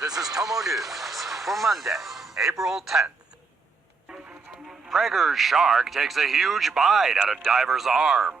This is Tomonews for Monday, April 10th. Prager's shark takes a huge bite out of diver's arm.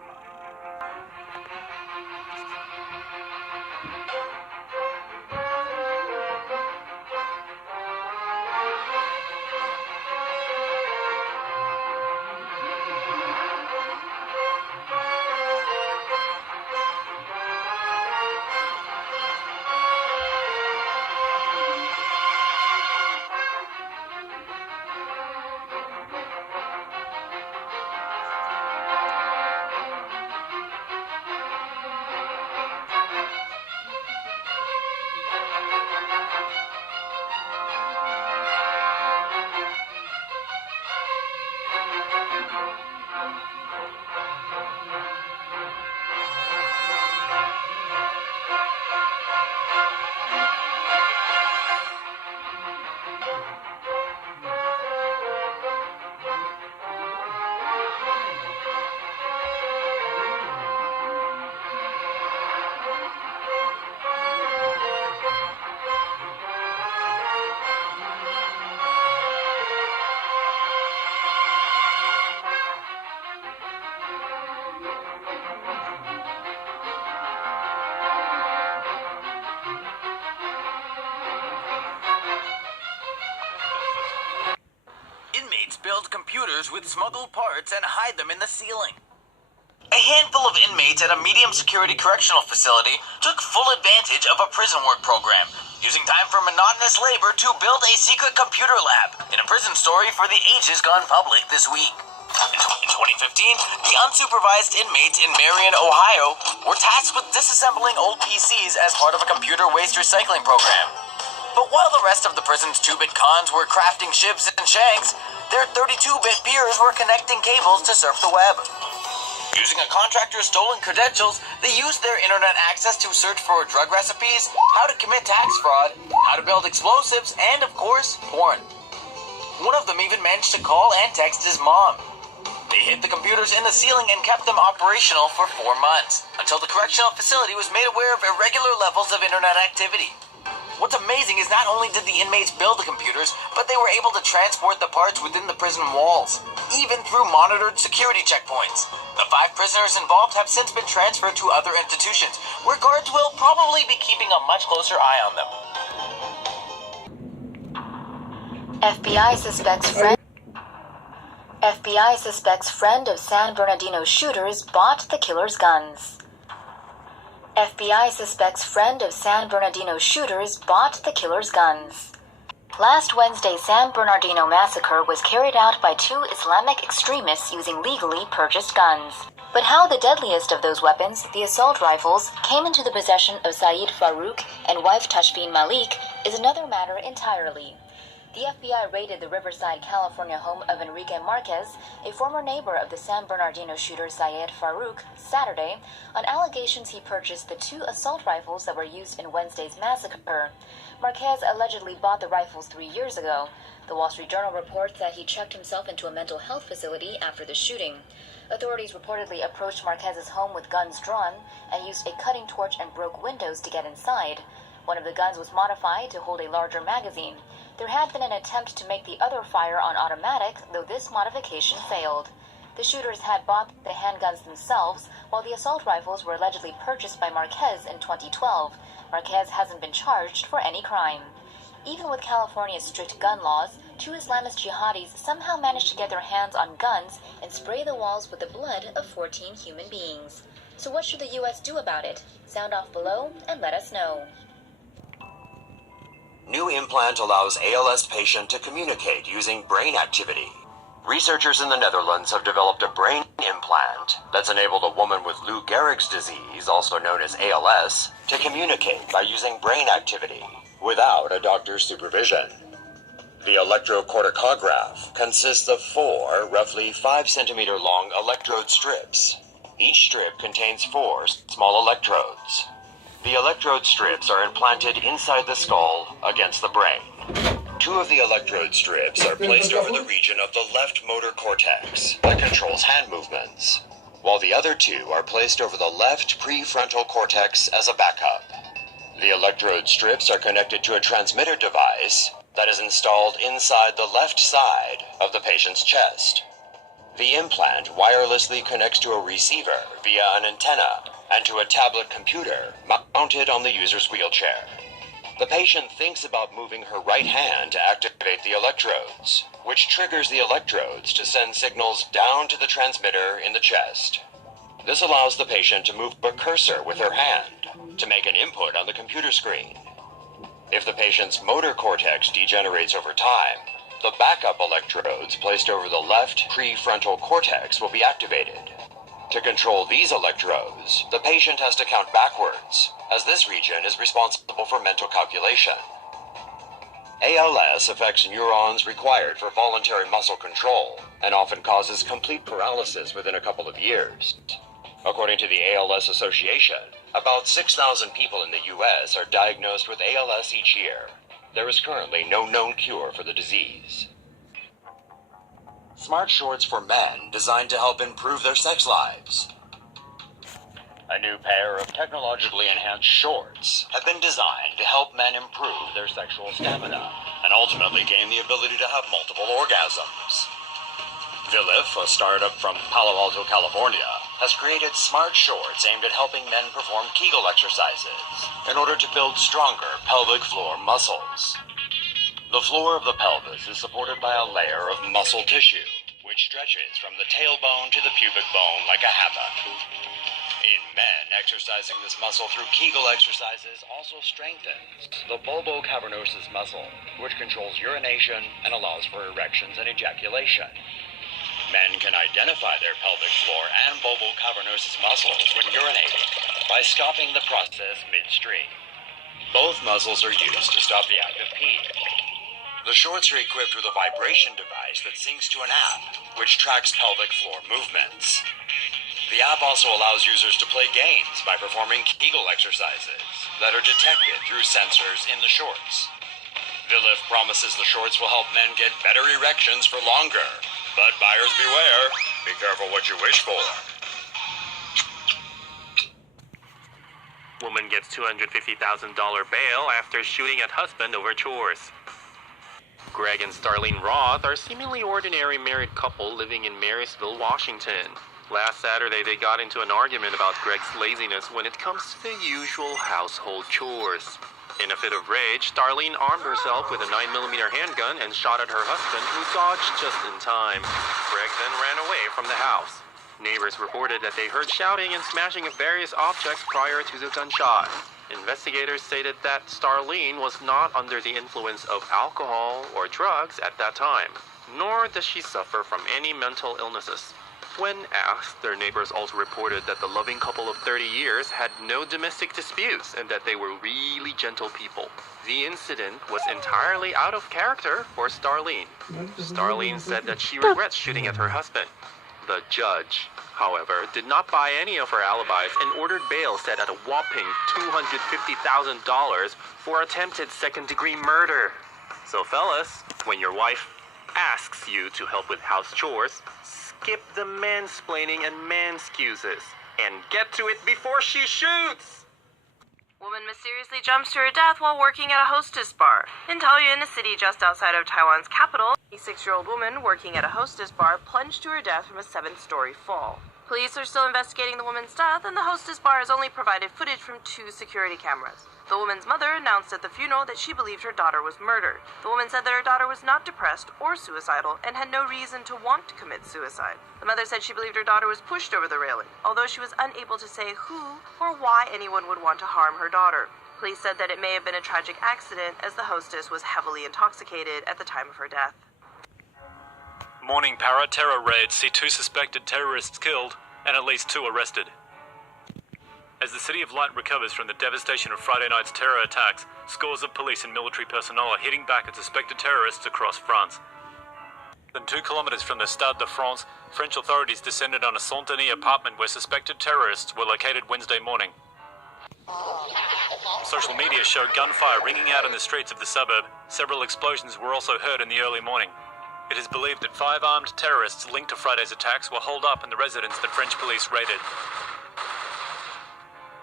Inmates build computers with smuggled parts and hide them in the ceiling. A handful of inmates at a medium-security correctional facility took full advantage of a prison work program, using time for monotonous labor to build a secret computer lab in a prison story for the ages gone public this week. In 2015, the unsupervised inmates in Marion, Ohio, were tasked with disassembling old PCs as part of a computer waste recycling program. But while the rest of the prison's 2-bit cons were crafting shibs and shanks, their 32-bit peers were connecting cables to surf the web. Using a contractor's stolen credentials, they used their internet access to search for drug recipes, how to commit tax fraud, how to build explosives, and, of course, porn. One of them even managed to call and text his mom. They hid the computers in the ceiling and kept them operational for 4 months, until the correctional facility was made aware of irregular levels of internet activity. What's amazing is not only did the inmates build the computers, but they were able to transport the parts within the prison walls, even through monitored security checkpoints. The 5 prisoners involved have since been transferred to other institutions, where guards will probably be keeping a much closer eye on them. FBI suspects friend of San Bernardino shooters bought the killer's guns. FBI suspects friend of San Bernardino shooters bought the killer's guns. Last Wednesday's San Bernardino massacre was carried out by 2 Islamic extremists using legally purchased guns. But how the deadliest of those weapons, the assault rifles, came into the possession of Saeed Farouk and wife Tashfeen Malik is another matter entirely. The FBI raided the Riverside, California home of Enrique Marquez, a former neighbor of the San Bernardino shooter Syed Farouk, Saturday, on allegations he purchased the 2 assault rifles that were used in Wednesday's massacre. Marquez allegedly bought the rifles 3 years ago. The Wall Street Journal reports that he checked himself into a mental health facility after the shooting. Authorities reportedly approached Marquez's home with guns drawn and used a cutting torch and broke windows to get inside. One of the guns was modified to hold a larger magazine. There had been an attempt to make the other fire on automatic, though this modification failed. The shooters had bought the handguns themselves, while the assault rifles were allegedly purchased by Marquez in 2012. Marquez hasn't been charged for any crime. Even with California's strict gun laws, 2 Islamist jihadis somehow managed to get their hands on guns and spray the walls with the blood of 14 human beings. So what should the U.S. do about it? Sound off below and let us know. New implant allows ALS patient to communicate using brain activity. Researchers in the Netherlands have developed a brain implant that's enabled a woman with Lou Gehrig's disease, also known as ALS, to communicate by using brain activity without a doctor's supervision. The electrocorticograph consists of 4 roughly 5 centimeter long electrode strips. Each strip contains 4 small electrodes. The electrode strips are implanted inside the skull against the brain. 2 of the electrode strips are placed over the region of the left motor cortex that controls hand movements, while the other 2 are placed over the left prefrontal cortex as a backup. The electrode strips are connected to a transmitter device that is installed inside the left side of the patient's chest. The implant wirelessly connects to a receiver via an antenna and to a tablet computer mounted on the user's wheelchair. The patient thinks about moving her right hand to activate the electrodes, which triggers the electrodes to send signals down to the transmitter in the chest. This allows the patient to move a cursor with her hand to make an input on the computer screen. If the patient's motor cortex degenerates over time, the backup electrodes placed over the left prefrontal cortex will be activated. To control these electrodes, the patient has to count backwards, as this region is responsible for mental calculation. ALS affects neurons required for voluntary muscle control and often causes complete paralysis within a couple of years. According to the ALS Association, about 6,000 people in the U.S. are diagnosed with ALS each year. There is currently no known cure for the disease. Smart shorts for men designed to help improve their sex lives. A new pair of technologically enhanced shorts have been designed to help men improve their sexual stamina and ultimately gain the ability to have multiple orgasms. Vilif, a startup from Palo Alto, California, has created smart shorts aimed at helping men perform Kegel exercises in order to build stronger pelvic floor muscles. The floor of the pelvis is supported by a layer of muscle tissue, which stretches from the tailbone to the pubic bone like a hammock. In men, exercising this muscle through Kegel exercises also strengthens the bulbocavernosus muscle, which controls urination and allows for erections and ejaculation. Men can identify their pelvic floor and bulbocavernosus muscles when urinating by stopping the process midstream. Both muscles are used to stop the act of peeing. The shorts are equipped with a vibration device that syncs to an app, which tracks pelvic floor movements. The app also allows users to play games by performing Kegel exercises that are detected through sensors in the shorts. Vilif promises the shorts will help men get better erections for longer. But buyers beware. Be careful what you wish for. Woman gets $250,000 bail after shooting at husband over chores. Greg and Starlene Roth are a seemingly ordinary married couple living in Marysville, Washington. Last Saturday, they got into an argument about Greg's laziness when it comes to the usual household chores. In a fit of rage, Starlene armed herself with a 9mm handgun and shot at her husband, who dodged just in time. Greg then ran away from the house. Neighbors reported that they heard shouting and smashing of various objects prior to the gunshot. Investigators stated that Starlene was not under the influence of alcohol or drugs at that time, nor does she suffer from any mental illnesses. When asked, their neighbors also reported that the loving couple of 30 years had no domestic disputes and that they were really gentle people. The incident was entirely out of character for Starlene. Starlene said that she regrets shooting at her husband. The judge, however, did not buy any of her alibis and ordered bail set at a whopping $250,000 for attempted second-degree murder. So fellas, when your wife asks you to help with house chores, skip the mansplaining and manscuses and get to it before she shoots! Woman mysteriously jumps to her death while working at a hostess bar. In Taoyuan, a city just outside of Taiwan's capital, a 6-year-old woman working at a hostess bar plunged to her death from a 7th-story fall. Police are still investigating the woman's death, and the hostess bar has only provided footage from 2 security cameras. The woman's mother announced at the funeral that she believed her daughter was murdered. The woman said that her daughter was not depressed or suicidal and had no reason to want to commit suicide. The mother said she believed her daughter was pushed over the railing, although she was unable to say who or why anyone would want to harm her daughter. Police said that it may have been a tragic accident, as the hostess was heavily intoxicated at the time of her death. Morning para-terror raids see 2 suspected terrorists killed and at least 2 arrested. As the City of Light recovers from the devastation of Friday night's terror attacks, scores of police and military personnel are hitting back at suspected terrorists across France. Than 2 kilometers from the Stade de France, French authorities descended on a Saint-Denis apartment where suspected terrorists were located Wednesday morning. Social media showed gunfire ringing out in the streets of the suburb. Several explosions were also heard in the early morning. It is believed that 5 armed terrorists linked to Friday's attacks were holed up in the residence that French police raided.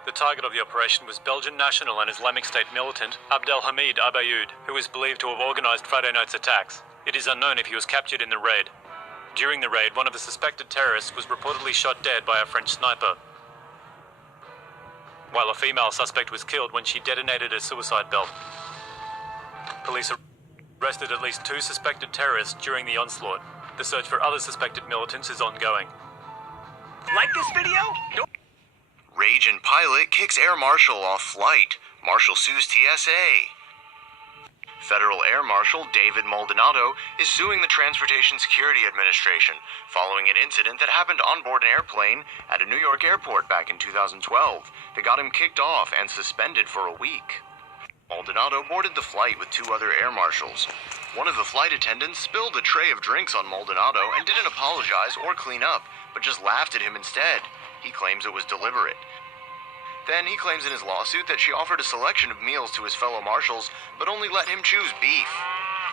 The target of the operation was Belgian national and Islamic State militant Abdelhamid Abayoud, who is believed to have organized Friday night's attacks. It is unknown if he was captured in the raid. During the raid, one of the suspected terrorists was reportedly shot dead by a French sniper, while a female suspect was killed when she detonated a suicide belt. Police arrested at least 2 suspected terrorists during the onslaught. The search for other suspected militants is ongoing. Like this video? Raging pilot kicks air marshal off flight. Marshal sues TSA. Federal Air Marshal David Maldonado is suing the Transportation Security Administration following an incident that happened on board an airplane at a New York airport back in 2012 that got him kicked off and suspended for a week. Maldonado boarded the flight with 2 other air marshals. One of the flight attendants spilled a tray of drinks on Maldonado and didn't apologize or clean up, but just laughed at him instead. He claims it was deliberate. Then he claims in his lawsuit that she offered a selection of meals to his fellow marshals, but only let him choose beef.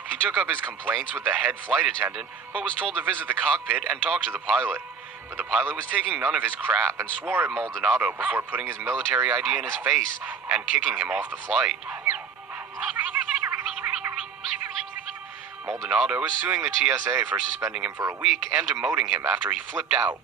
He took up his complaints with the head flight attendant, but was told to visit the cockpit and talk to the pilot. But the pilot was taking none of his crap and swore at Maldonado before putting his military ID in his face and kicking him off the flight. Maldonado is suing the TSA for suspending him for a week and demoting him after he flipped out.